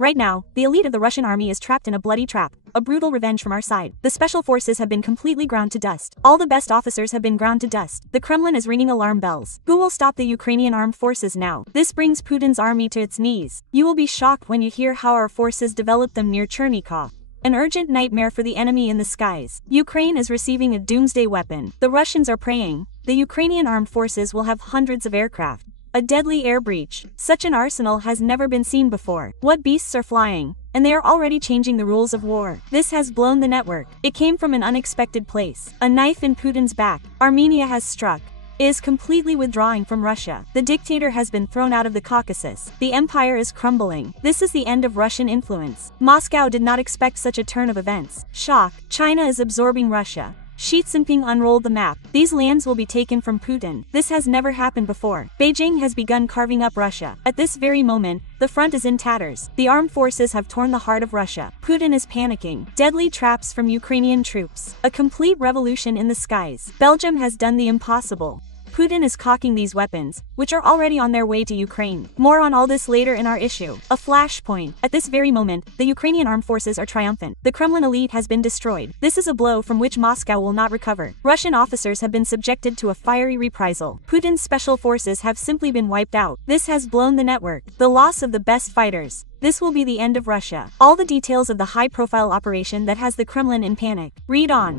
Right now, the elite of the Russian army is trapped in a bloody trap, a brutal revenge from our side. The special forces have been completely ground to dust. All the best officers have been ground to dust. The Kremlin is ringing alarm bells. Who will stop the Ukrainian armed forces now? This brings Putin's army to its knees. You will be shocked when you hear how our forces developed them near Chernikov. An urgent nightmare for the enemy in the skies. Ukraine is receiving a doomsday weapon. The Russians are praying. The Ukrainian armed forces will have hundreds of aircraft. A deadly air breach. Such an arsenal has never been seen before. What beasts are flying? And they are already changing the rules of war. This has blown the network. It came from an unexpected place. A knife in Putin's back. Armenia has struck. Is completely withdrawing from Russia. The dictator has been thrown out of the Caucasus. The empire is crumbling. This is the end of Russian influence. Moscow did not expect such a turn of events. Shock. China is absorbing Russia. Xi Jinping unrolled the map. These lands will be taken from Putin. This has never happened before. Beijing has begun carving up Russia. At this very moment, the front is in tatters. The armed forces have torn the heart of Russia. Putin is panicking. Deadly traps from Ukrainian troops. A complete revolution in the skies. Belgium has done the impossible. Putin is cocking these weapons, which are already on their way to Ukraine. More on all this later in our issue. A flashpoint. At this very moment, the Ukrainian armed forces are triumphant. The Kremlin elite has been destroyed. This is a blow from which Moscow will not recover. Russian officers have been subjected to a fiery reprisal. Putin's special forces have simply been wiped out. This has blown the network. The loss of the best fighters. This will be the end of Russia. All the details of the high-profile operation that has the Kremlin in panic. Read on.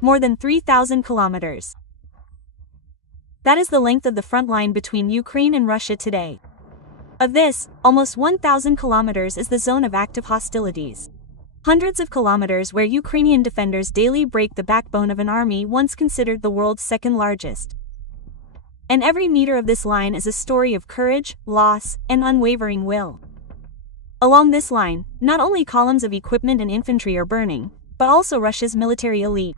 More than 3,000 kilometers. That is the length of the front line between Ukraine and Russia today. Of this, almost 1,000 kilometers is the zone of active hostilities. Hundreds of kilometers where Ukrainian defenders daily break the backbone of an army once considered the world's second largest. And every meter of this line is a story of courage, loss, and unwavering will. Along this line, not only columns of equipment and infantry are burning, but also Russia's military elite.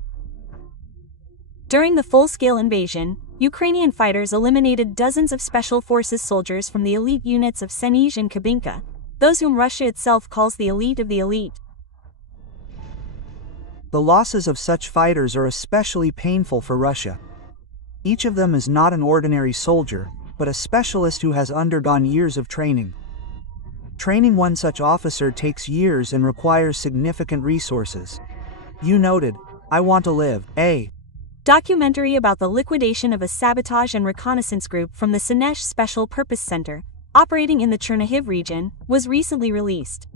During the full-scale invasion, Ukrainian fighters eliminated dozens of special forces soldiers from the elite units of Senizh and Kubinka, those whom Russia itself calls the elite of the elite. The losses of such fighters are especially painful for Russia. Each of them is not an ordinary soldier, but a specialist who has undergone years of training. Training one such officer takes years and requires significant resources. You noted, I Want to Live, a documentary about the liquidation of a sabotage and reconnaissance group from the Senezh Special Purpose Center, operating in the Chernihiv region, was recently released.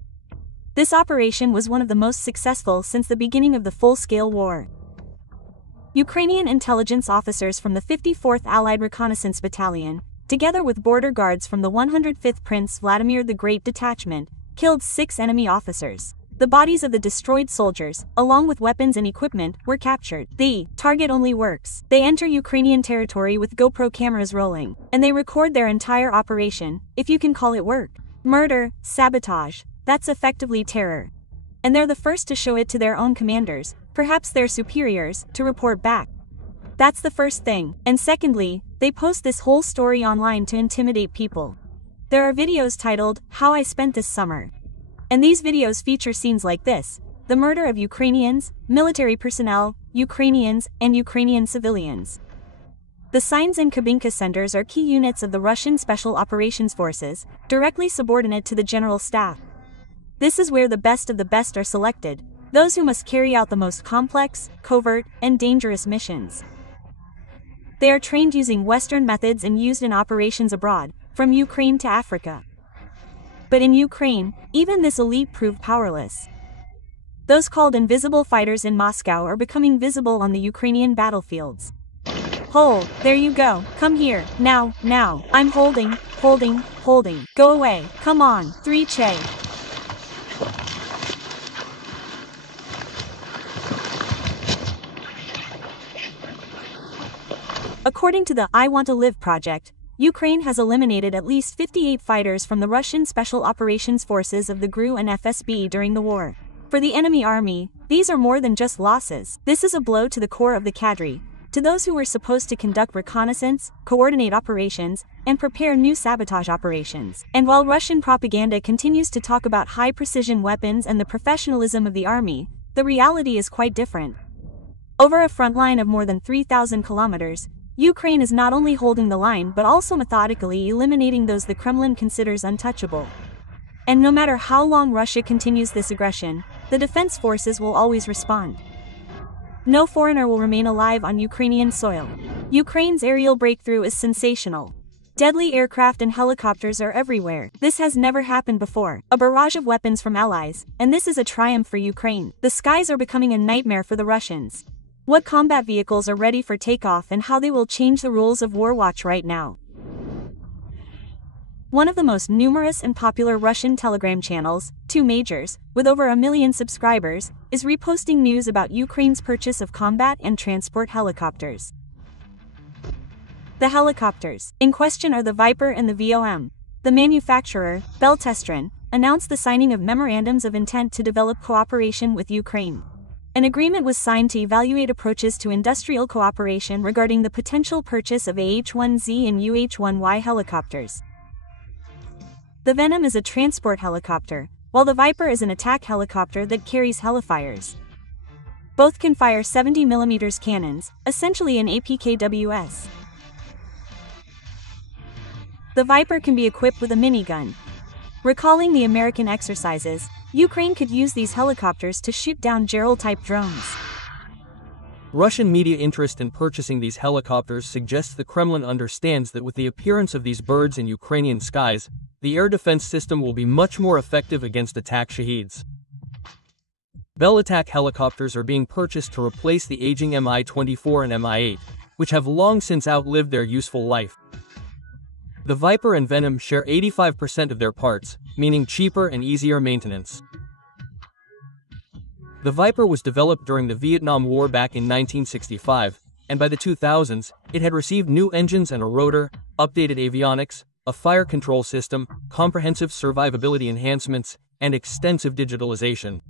This operation was one of the most successful since the beginning of the full-scale war. Ukrainian intelligence officers from the 54th Allied Reconnaissance Battalion, together with border guards from the 105th Prince Vladimir the Great Detachment, killed 6 enemy officers. The bodies of the destroyed soldiers, along with weapons and equipment, were captured. The target only works. They enter Ukrainian territory with GoPro cameras rolling, and they record their entire operation, if you can call it work. Murder, sabotage, that's effectively terror. And they're the first to show it to their own commanders, perhaps their superiors, to report back. That's the first thing. And secondly, they post this whole story online to intimidate people. There are videos titled, How I Spent This Summer. And these videos feature scenes like this: the murder of Ukrainians, military personnel, Ukrainians, and Ukrainian civilians. The Senizh and Kubinka centers are key units of the Russian Special Operations Forces, directly subordinate to the General Staff. This is where the best of the best are selected, those who must carry out the most complex, covert, and dangerous missions. They are trained using Western methods and used in operations abroad, from Ukraine to Africa. But in Ukraine, even this elite proved powerless. Those called invisible fighters in Moscow are becoming visible on the Ukrainian battlefields. Hold, there you go, come here, now, I'm holding, go away, come on, 3 Che. According to the I Want to Live project, Ukraine has eliminated at least 58 fighters from the Russian Special Operations Forces of the GRU and FSB during the war. For the enemy army, these are more than just losses. This is a blow to the core of the cadre, to those who were supposed to conduct reconnaissance, coordinate operations, and prepare new sabotage operations. And while Russian propaganda continues to talk about high-precision weapons and the professionalism of the army, the reality is quite different. Over a front line of more than 3,000 kilometers, Ukraine is not only holding the line but also methodically eliminating those the Kremlin considers untouchable. And no matter how long Russia continues this aggression, the defense forces will always respond. No foreigner will remain alive on Ukrainian soil. Ukraine's aerial breakthrough is sensational. Deadly aircraft and helicopters are everywhere. This has never happened before. A barrage of weapons from allies, and this is a triumph for Ukraine. The skies are becoming a nightmare for the Russians. What combat vehicles are ready for takeoff and how they will change the rules of war. Watch right now. One of the most numerous and popular Russian Telegram channels, Two Majors, with over 1 million subscribers, is reposting news about Ukraine's purchase of combat and transport helicopters. The helicopters in question are the Viper and the VOM. The manufacturer, Beltestran, announced the signing of memorandums of intent to develop cooperation with Ukraine. An agreement was signed to evaluate approaches to industrial cooperation regarding the potential purchase of AH-1Z and UH-1Y helicopters. The Venom is a transport helicopter, while the Viper is an attack helicopter that carries Hellfires. Both can fire 70mm cannons, essentially an APKWS. The Viper can be equipped with a minigun. Recalling the American exercises, Ukraine could use these helicopters to shoot down Gerald-type drones. Russian media interest in purchasing these helicopters suggests the Kremlin understands that with the appearance of these birds in Ukrainian skies, the air defense system will be much more effective against attack Shaheeds. Bell attack helicopters are being purchased to replace the aging Mi-24 and Mi-8, which have long since outlived their useful life. The Viper and Venom share 85% of their parts, meaning cheaper and easier maintenance. The Viper was developed during the Vietnam War back in 1965, and by the 2000s, it had received new engines and a rotor, updated avionics, a fire control system, comprehensive survivability enhancements, and extensive digitalization.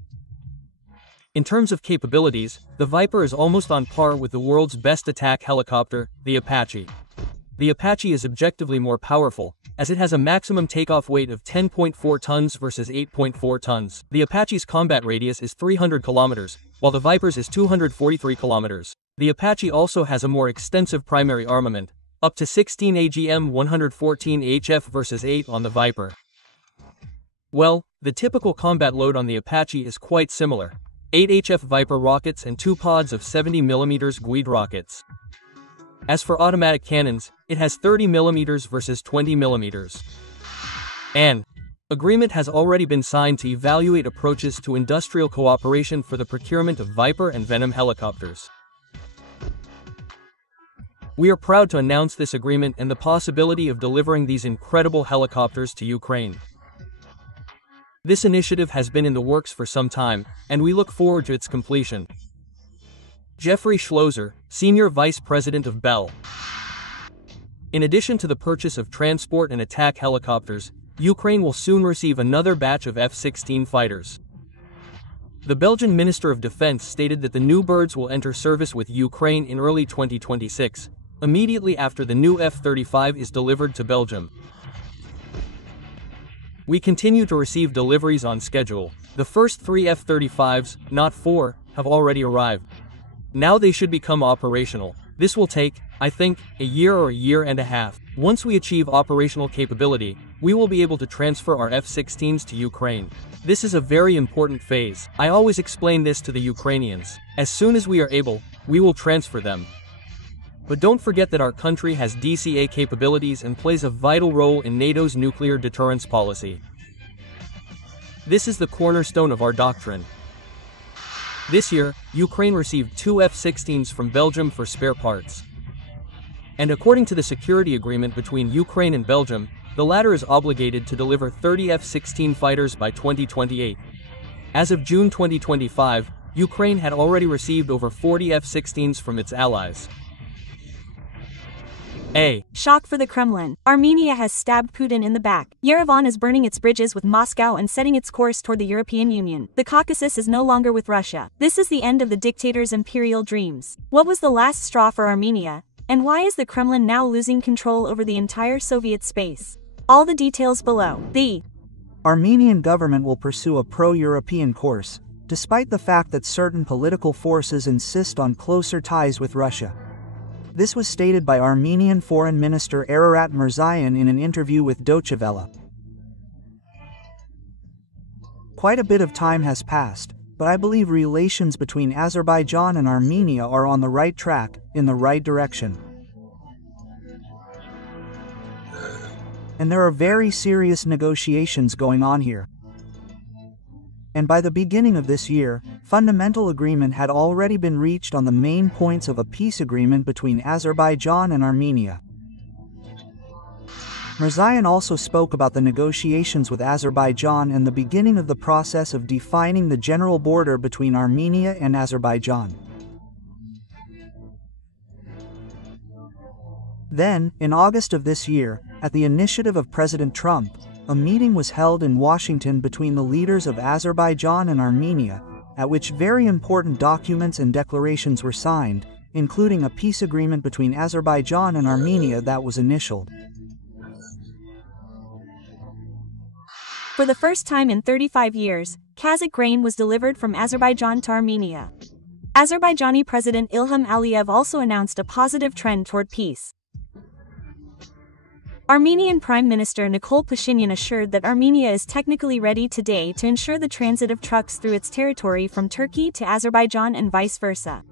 In terms of capabilities, the Viper is almost on par with the world's best attack helicopter, the Apache. The Apache is objectively more powerful, as it has a maximum takeoff weight of 10.4 tons versus 8.4 tons. The Apache's combat radius is 300 kilometers, while the Viper's is 243 kilometers. The Apache also has a more extensive primary armament, up to 16 AGM-114 HF versus 8 on the Viper. Well, the typical combat load on the Apache is quite similar. 8 HF Viper rockets and 2 pods of 70mm Guide rockets. As for automatic cannons, it has 30mm versus 20mm. An agreement has already been signed to evaluate approaches to industrial cooperation for the procurement of Viper and Venom helicopters. We are proud to announce this agreement and the possibility of delivering these incredible helicopters to Ukraine. This initiative has been in the works for some time, and we look forward to its completion. Jeffrey Schlosser, Senior Vice President of Bell. In addition to the purchase of transport and attack helicopters, Ukraine will soon receive another batch of F-16 fighters. The Belgian Minister of Defense stated that the new birds will enter service with Ukraine in early 2026, immediately after the new F-35 is delivered to Belgium. We continue to receive deliveries on schedule. The first 3 F-35s, not 4, have already arrived. Now they should become operational. This will take, I think, a year or a year and a half. Once we achieve operational capability, we will be able to transfer our F-16s to Ukraine. This is a very important phase. I always explain this to the Ukrainians. As soon as we are able, we will transfer them. But don't forget that our country has DCA capabilities and plays a vital role in NATO's nuclear deterrence policy. This is the cornerstone of our doctrine. This year, Ukraine received 2 F-16s from Belgium for spare parts. And according to the security agreement between Ukraine and Belgium, the latter is obligated to deliver 30 F-16 fighters by 2028. As of June 2025, Ukraine had already received over 40 F-16s from its allies. Shock for the Kremlin. Armenia has stabbed Putin in the back. Yerevan is burning its bridges with Moscow and setting its course toward the European Union. The Caucasus is no longer with Russia. This is the end of the dictator's imperial dreams. What was the last straw for Armenia? And why is the Kremlin now losing control over the entire Soviet space? All the details below. The Armenian government will pursue a pro-European course, despite the fact that certain political forces insist on closer ties with Russia. This was stated by Armenian Foreign Minister Ararat Mirzayan in an interview with Deutsche Welle. Quite a bit of time has passed, but I believe relations between Azerbaijan and Armenia are on the right track, in the right direction. And there are very serious negotiations going on here. And by the beginning of this year, fundamental agreement had already been reached on the main points of a peace agreement between Azerbaijan and Armenia. Mirzian also spoke about the negotiations with Azerbaijan and the beginning of the process of defining the general border between Armenia and Azerbaijan. Then, in August of this year, at the initiative of President Trump, a meeting was held in Washington between the leaders of Azerbaijan and Armenia, at which very important documents and declarations were signed, including a peace agreement between Azerbaijan and Armenia that was initialed. For the first time in 35 years, Kazakh grain was delivered from Azerbaijan to Armenia. Azerbaijani President Ilham Aliyev also announced a positive trend toward peace. Armenian Prime Minister Nikol Pashinyan assured that Armenia is technically ready today to ensure the transit of trucks through its territory from Turkey to Azerbaijan and vice versa.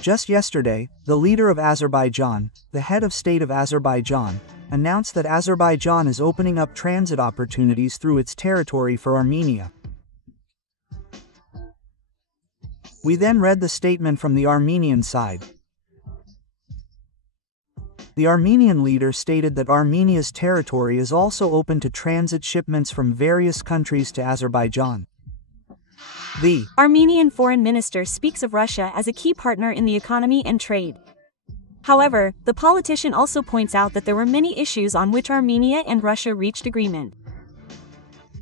Just yesterday, the leader of Azerbaijan, the head of state of Azerbaijan, announced that Azerbaijan is opening up transit opportunities through its territory for Armenia. We then read the statement from the Armenian side. The Armenian leader stated that Armenia's territory is also open to transit shipments from various countries to Azerbaijan. The Armenian foreign minister speaks of Russia as a key partner in the economy and trade. However, the politician also points out that there were many issues on which Armenia and Russia reached agreement.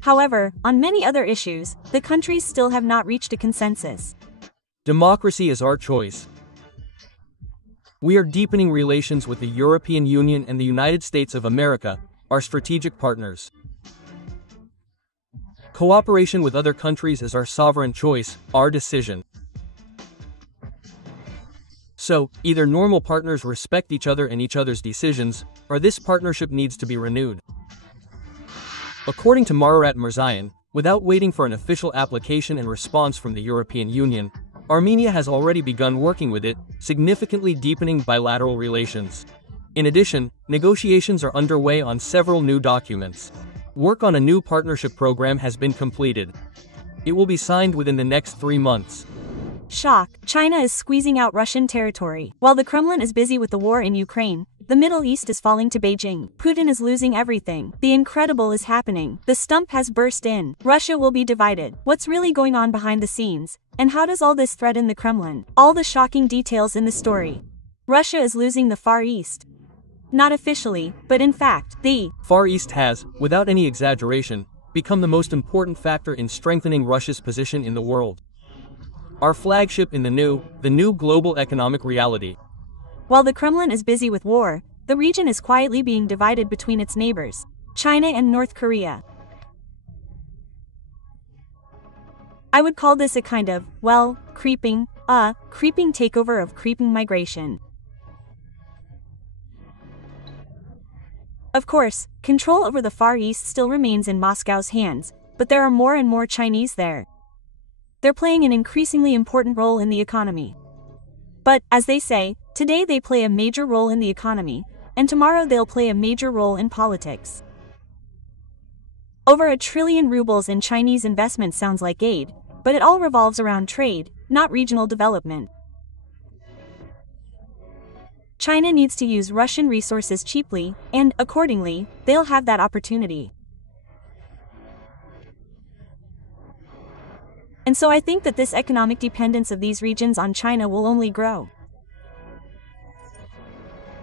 However, on many other issues, the countries still have not reached a consensus. Democracy is our choice. We are deepening relations with the European Union and the United States of America, our strategic partners. Cooperation with other countries is our sovereign choice, our decision. So, either normal partners respect each other and each other's decisions, or this partnership needs to be renewed. According to Murat Mirzian, without waiting for an official application and response from the European Union, Armenia has already begun working with it, significantly deepening bilateral relations. In addition, negotiations are underway on several new documents. Work on a new partnership program has been completed. It will be signed within the next 3 months. Shock, China is squeezing out Russian territory. While the Kremlin is busy with the war in Ukraine, the Middle East is falling to Beijing. Putin is losing everything. The incredible is happening. The stump has burst in. Russia will be divided. What's really going on behind the scenes? And how does all this threaten the Kremlin? All the shocking details in the story. Russia is losing the Far East. Not officially, but in fact, the Far East has, without any exaggeration, become the most important factor in strengthening Russia's position in the world. Our flagship in the new global economic reality. While the Kremlin is busy with war, the region is quietly being divided between its neighbors, China and North Korea. I would call this a kind of, creeping takeover of creeping migration. Of course, control over the Far East still remains in Moscow's hands, but there are more and more Chinese there. They're playing an increasingly important role in the economy. But, as they say, today they play a major role in the economy, and tomorrow they'll play a major role in politics. Over 1 trillion rubles in Chinese investment sounds like aid, but it all revolves around trade, not regional development. China needs to use Russian resources cheaply, and, accordingly, they'll have that opportunity. And so I think that this economic dependence of these regions on China will only grow.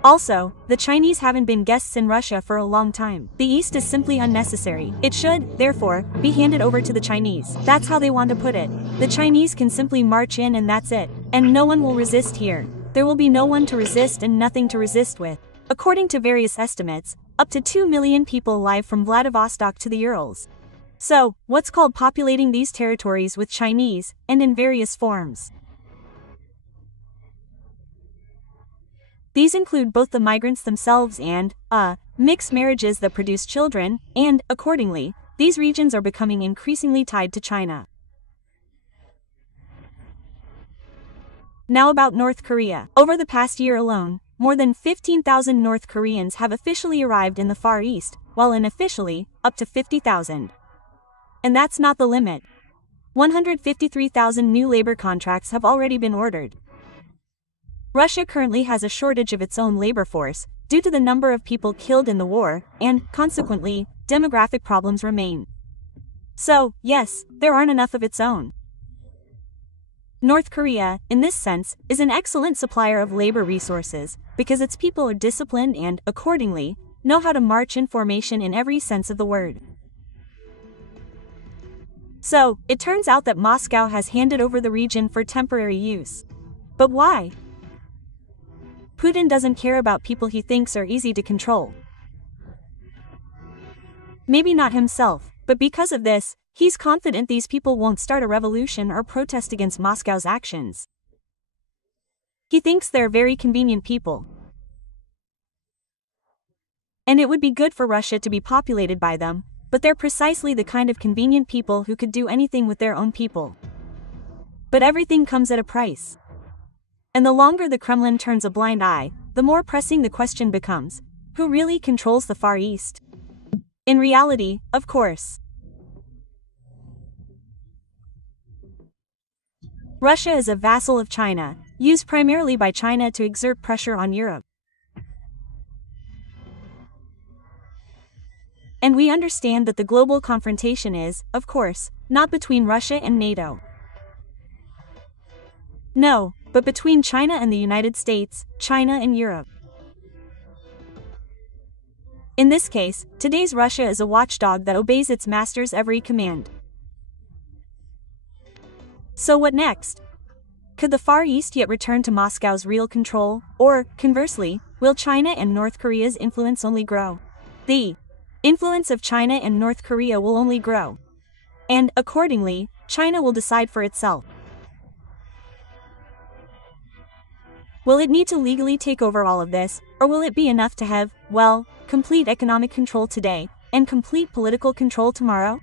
Also, the Chinese haven't been guests in Russia for a long time. The East is simply unnecessary. It should, therefore, be handed over to the Chinese. That's how they want to put it. The Chinese can simply march in and that's it. And no one will resist here. There will be no one to resist and nothing to resist with. According to various estimates, up to 2 million people live from Vladivostok to the Urals. So, what's called populating these territories with Chinese, and in various forms? These include both the migrants themselves and, mixed marriages that produce children, and, accordingly, these regions are becoming increasingly tied to China. Now about North Korea. Over the past year alone, more than 15,000 North Koreans have officially arrived in the Far East, while unofficially, up to 50,000. And that's not the limit. 153,000 new labor contracts have already been ordered. Russia currently has a shortage of its own labor force, due to the number of people killed in the war, and, consequently, demographic problems remain. So, yes, there aren't enough of its own. North Korea, in this sense, is an excellent supplier of labor resources, because its people are disciplined and, accordingly, know how to march in formation in every sense of the word. So, it turns out that Moscow has handed over the region for temporary use. But why? Putin doesn't care about people he thinks are easy to control. Maybe not himself, but because of this, he's confident these people won't start a revolution or protest against Moscow's actions. He thinks they're very convenient people. And it would be good for Russia to be populated by them, but they're precisely the kind of convenient people who could do anything with their own people. But everything comes at a price. And the longer the Kremlin turns a blind eye, the more pressing the question becomes: who really controls the Far East? In reality, of course, Russia is a vassal of China, used primarily by China to exert pressure on Europe. And we understand that the global confrontation is, of course, not between Russia and NATO. No, but between China and the United States, China and Europe. In this case, today's Russia is a watchdog that obeys its master's every command. So what next? Could the Far East yet return to Moscow's real control, or, conversely, will China and North Korea's influence only grow? The influence of China and North Korea will only grow. And, accordingly, China will decide for itself. Will it need to legally take over all of this, or will it be enough to have, well, complete economic control today, and complete political control tomorrow?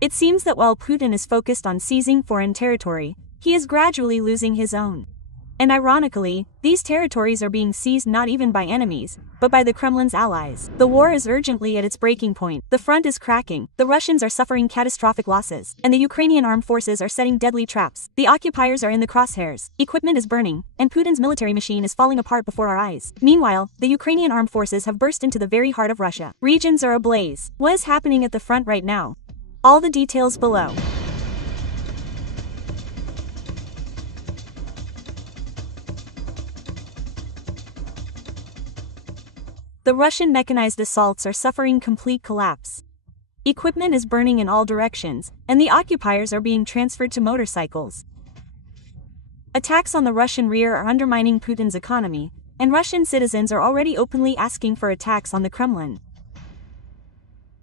It seems that while Putin is focused on seizing foreign territory, he is gradually losing his own. And ironically, these territories are being seized not even by enemies, but by the Kremlin's allies. The war is urgently at its breaking point, the front is cracking, the Russians are suffering catastrophic losses, and the Ukrainian armed forces are setting deadly traps. The occupiers are in the crosshairs, equipment is burning, and Putin's military machine is falling apart before our eyes. Meanwhile, the Ukrainian armed forces have burst into the very heart of Russia. Regions are ablaze. What is happening at the front right now? All the details below. The Russian mechanized assaults are suffering complete collapse. Equipment is burning in all directions, and the occupiers are being transferred to motorcycles. Attacks on the Russian rear are undermining Putin's economy, and Russian citizens are already openly asking for attacks on the Kremlin.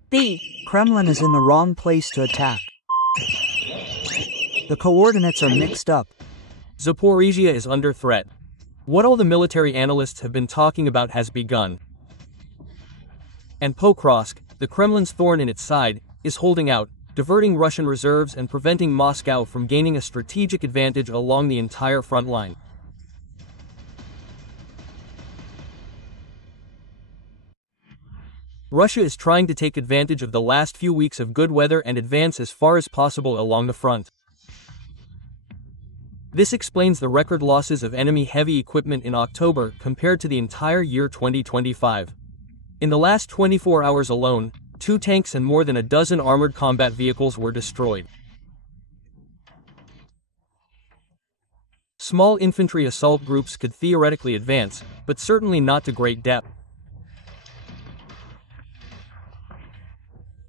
The Kremlin is in the wrong place to attack. The coordinates are mixed up. Zaporizhia is under threat. What all the military analysts have been talking about has begun. And Pokrovsk, the Kremlin's thorn in its side, is holding out, diverting Russian reserves and preventing Moscow from gaining a strategic advantage along the entire front line. Russia is trying to take advantage of the last few weeks of good weather and advance as far as possible along the front. This explains the record losses of enemy heavy equipment in October compared to the entire year 2025. In the last 24 hours alone, 2 tanks and more than a dozen armored combat vehicles were destroyed. Small infantry assault groups could theoretically advance, but certainly not to great depth.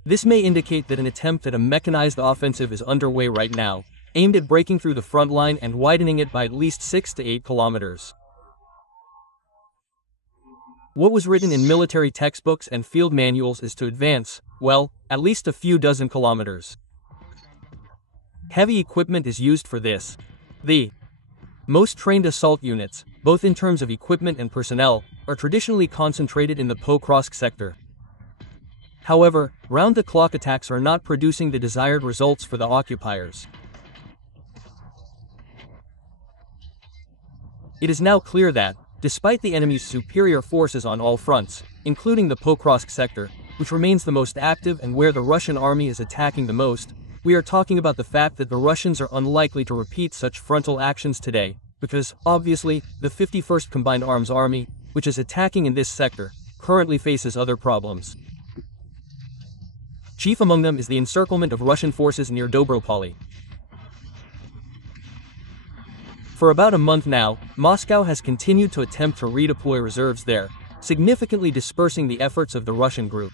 This may indicate that an attempt at a mechanized offensive is underway right now, aimed at breaking through the front line and widening it by at least 6 to 8 kilometers. What was written in military textbooks and field manuals is to advance, well, at least a few dozen kilometers. Heavy equipment is used for this. The Most trained assault units, both in terms of equipment and personnel, are traditionally concentrated in the Pokrovsk sector. However, round-the-clock attacks are not producing the desired results for the occupiers. It is now clear that, despite the enemy's superior forces on all fronts, including the Pokrovsk sector, which remains the most active and where the Russian army is attacking the most, we are talking about the fact that the Russians are unlikely to repeat such frontal actions today, because, obviously, the 51st Combined Arms Army, which is attacking in this sector, currently faces other problems. Chief among them is the encirclement of Russian forces near Dobropoli. For about a month now, Moscow has continued to attempt to redeploy reserves there, significantly dispersing the efforts of the Russian group.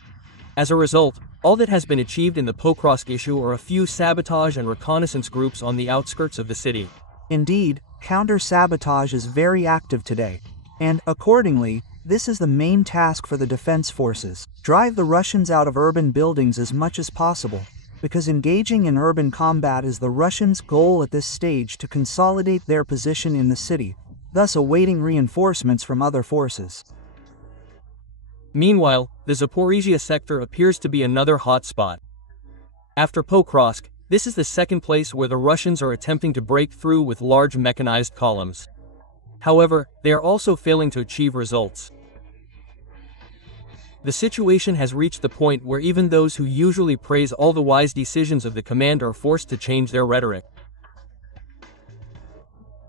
As a result, all that has been achieved in the Pokrovsk issue are a few sabotage and reconnaissance groups on the outskirts of the city. Indeed, counter-sabotage is very active today, and, accordingly, this is the main task for the defense forces. Drive the Russians out of urban buildings as much as possible, because engaging in urban combat is the Russians' goal at this stage to consolidate their position in the city, thus awaiting reinforcements from other forces. Meanwhile, the Zaporizhia sector appears to be another hot spot. After Pokrovsk, this is the second place where the Russians are attempting to break through with large mechanized columns. However, they are also failing to achieve results. The situation has reached the point where even those who usually praise all the wise decisions of the command are forced to change their rhetoric.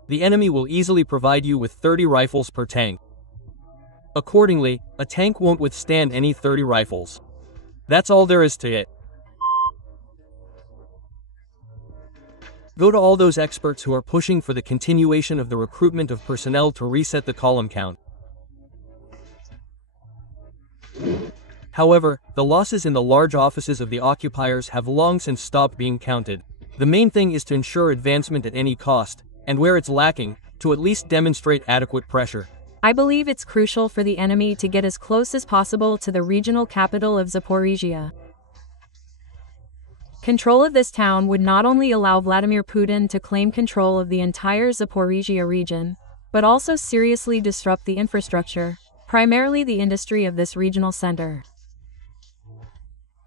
The enemy will easily provide you with 30 rifles per tank. Accordingly, a tank won't withstand any 30 rifles. That's all there is to it. Go to all those experts who are pushing for the continuation of the recruitment of personnel to reset the column count. However, the losses in the large offices of the occupiers have long since stopped being counted. The main thing is to ensure advancement at any cost, and where it's lacking, to at least demonstrate adequate pressure. I believe it's crucial for the enemy to get as close as possible to the regional capital of Zaporizhia. Control of this town would not only allow Vladimir Putin to claim control of the entire Zaporizhia region, but also seriously disrupt the infrastructure, primarily the industry of this regional center.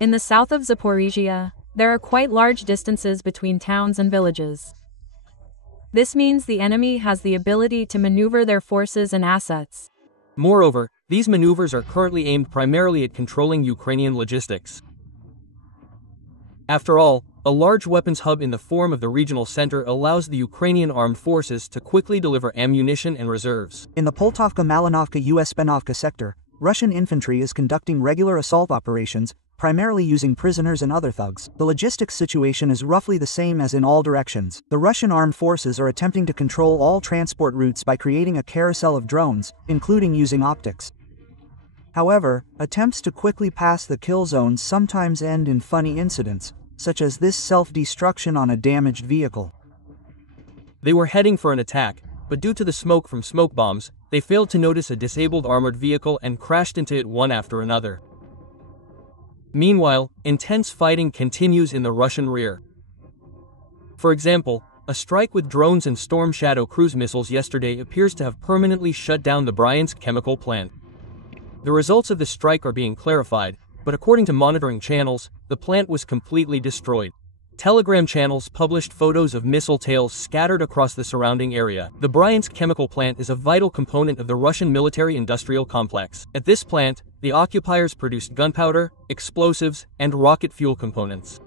In the south of Zaporizhia, there are quite large distances between towns and villages. This means the enemy has the ability to maneuver their forces and assets. Moreover, these maneuvers are currently aimed primarily at controlling Ukrainian logistics. After all, a large weapons hub in the form of the regional center allows the Ukrainian armed forces to quickly deliver ammunition and reserves. In the Poltavka-Malinovka U.S. Spenovka sector, Russian infantry is conducting regular assault operations, primarily using prisoners and other thugs. The logistics situation is roughly the same as in all directions. The Russian armed forces are attempting to control all transport routes by creating a carousel of drones, including using optics. However, attempts to quickly pass the kill zones sometimes end in funny incidents, such as this self-destruction on a damaged vehicle. They were heading for an attack, but due to the smoke from smoke bombs, they failed to notice a disabled armored vehicle and crashed into it one after another. Meanwhile, intense fighting continues in the Russian rear. For example, a strike with drones and Storm Shadow cruise missiles yesterday appears to have permanently shut down the Bryansk chemical plant. The results of the strike are being clarified, but according to monitoring channels, the plant was completely destroyed. Telegram channels published photos of missile tails scattered across the surrounding area. The Bryansk chemical plant is a vital component of the Russian military-industrial complex. At this plant, the occupiers produced gunpowder, explosives, and rocket fuel components.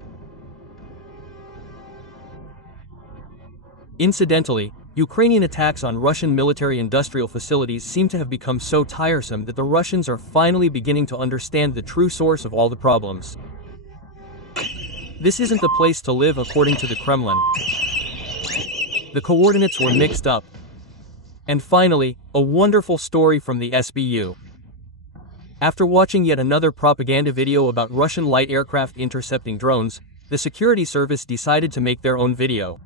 Incidentally, Ukrainian attacks on Russian military-industrial facilities seem to have become so tiresome that the Russians are finally beginning to understand the true source of all the problems. This isn't the place to live, according to the Kremlin. The coordinates were mixed up. And finally, a wonderful story from the SBU. After watching yet another propaganda video about Russian light aircraft intercepting drones, the security service decided to make their own video.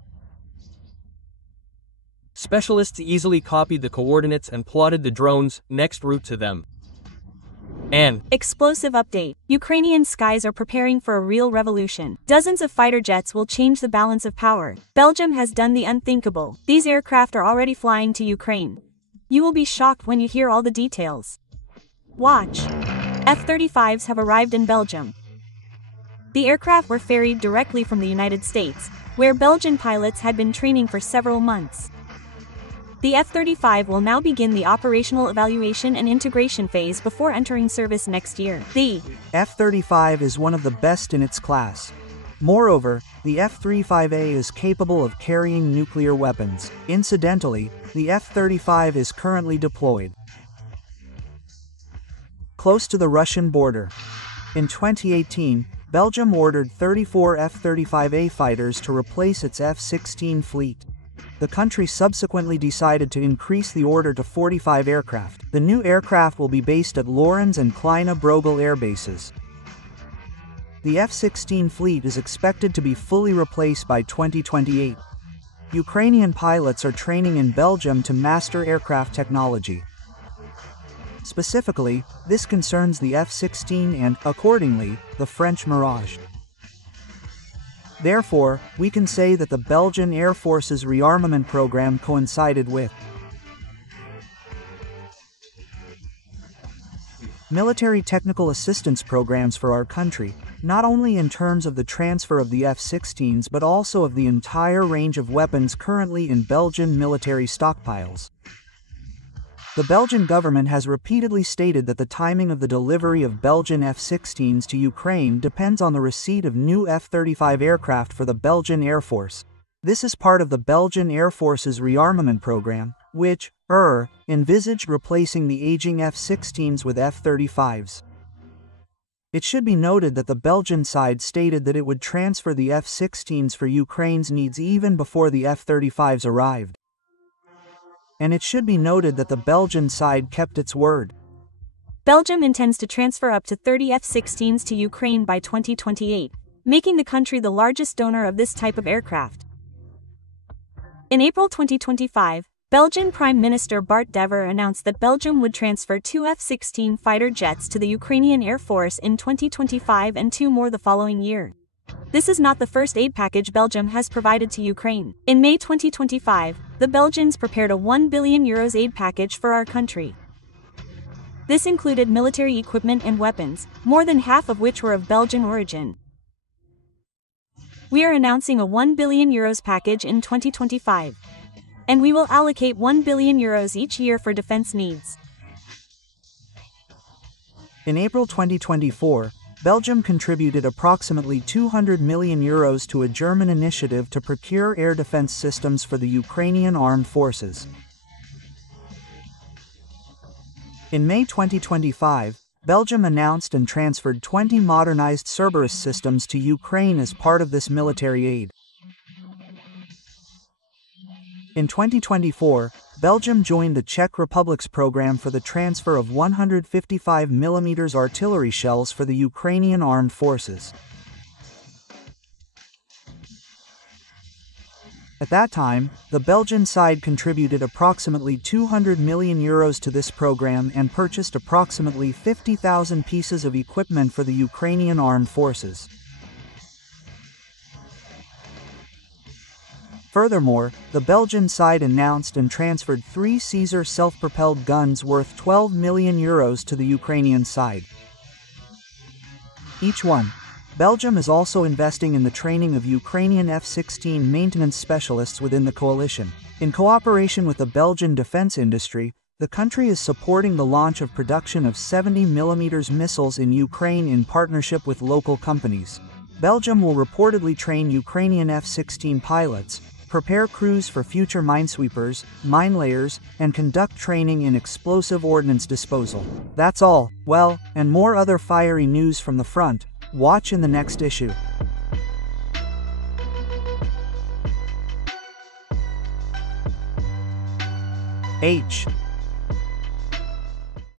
Specialists easily copied the coordinates and plotted the drone's next route to them. And explosive update. Ukrainian skies are preparing for a real revolution. Dozens of fighter jets will change the balance of power. Belgium has done the unthinkable. These aircraft are already flying to Ukraine. You will be shocked when you hear all the details. Watch. F-35s have arrived in Belgium. The aircraft were ferried directly from the United States, where Belgian pilots had been training for several months. The F-35 will now begin the operational evaluation and integration phase before entering service next year. The F-35 is one of the best in its class. Moreover, the F-35A is capable of carrying nuclear weapons. Incidentally, the F-35 is currently deployed close to the Russian border. In 2018, Belgium ordered 34 F-35A fighters to replace its F-16 fleet. The country subsequently decided to increase the order to 45 aircraft. The new aircraft will be based at Lorens and Kleine Brogel air bases. The F-16 fleet is expected to be fully replaced by 2028. Ukrainian pilots are training in Belgium to master aircraft technology. Specifically, this concerns the F-16 and, accordingly, the French Mirage. Therefore, we can say that the Belgian Air Force's rearmament program coincided with military technical assistance programs for our country, not only in terms of the transfer of the F-16s but also of the entire range of weapons currently in Belgian military stockpiles. The Belgian government has repeatedly stated that the timing of the delivery of Belgian F-16s to Ukraine depends on the receipt of new F-35 aircraft for the Belgian Air Force. This is part of the Belgian Air Force's rearmament program, which, envisaged replacing the aging F-16s with F-35s. It should be noted that the Belgian side stated that it would transfer the F-16s for Ukraine's needs even before the F-35s arrived. And it should be noted that the Belgian side kept its word. Belgium intends to transfer up to 30 F-16s to Ukraine by 2028, making the country the largest donor of this type of aircraft. In April 2025, Belgian Prime Minister Bart De Wever announced that Belgium would transfer 2 F-16 fighter jets to the Ukrainian Air Force in 2025 and 2 more the following year. This is not the first aid package Belgium has provided to Ukraine. In May 2025, the Belgians prepared a €1 billion aid package for our country. This included military equipment and weapons, more than half of which were of Belgian origin. We are announcing a €1 billion package in 2025. And we will allocate €1 billion each year for defense needs. In April 2024, Belgium contributed approximately €200 million to a German initiative to procure air defense systems for the Ukrainian armed forces. In May 2025, Belgium announced and transferred 20 modernized Cerberus systems to Ukraine as part of this military aid. In 2024, Belgium joined the Czech Republic's program for the transfer of 155mm artillery shells for the Ukrainian armed forces. At that time, the Belgian side contributed approximately €200 million to this program and purchased approximately 50,000 pieces of equipment for the Ukrainian armed forces. Furthermore, the Belgian side announced and transferred 3 Caesar self-propelled guns worth €12 million to the Ukrainian side. Each one. Belgium is also investing in the training of Ukrainian F-16 maintenance specialists within the coalition. In cooperation with the Belgian defense industry, the country is supporting the launch of production of 70mm missiles in Ukraine in partnership with local companies. Belgium will reportedly train Ukrainian F-16 pilots, prepare crews for future minesweepers, mine layers, and conduct training in explosive ordnance disposal. That's all. Well, and more other fiery news from the front. Watch in the next issue. H.